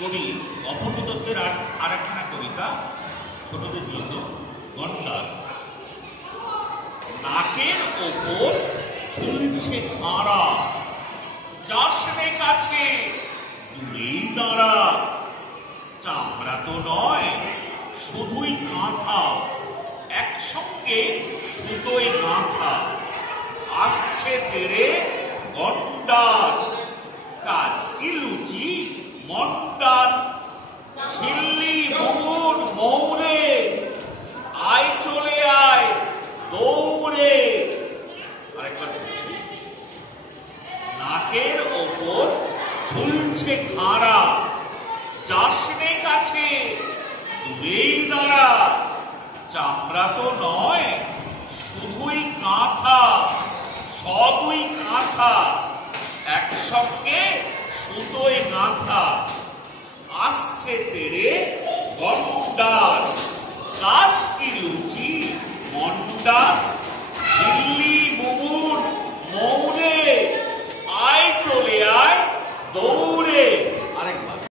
কবি অপূর্ব দত্তের আর একখানা কবিতা ছোটদের জন্য, গন্ডার। নাকের ওপর ঝুলছে খাঁড়া, যাস রে কাছে দূরেই দাঁড়া। চামড়া তো নয় শুধুই কাঁথা, একসঙ্গে সুতোয় গাঁথা। আসছে তেরে গন্ডার, কাজ কি লুচি মন্ডার। ঝিল্লি বুন মৌরে, আয় চলে আয় দৌড়ে। আরেকবার বলছি, নাকের ওপর ঝুলছে খাঁড়া, যাস রে কাছে দূরেই দাঁড়া। চামড়া তো নয় শুধুই কাঁথা, সবই কাঁথা, একসঙ্গে সুতোয় গাঁথা। আসছে তেরে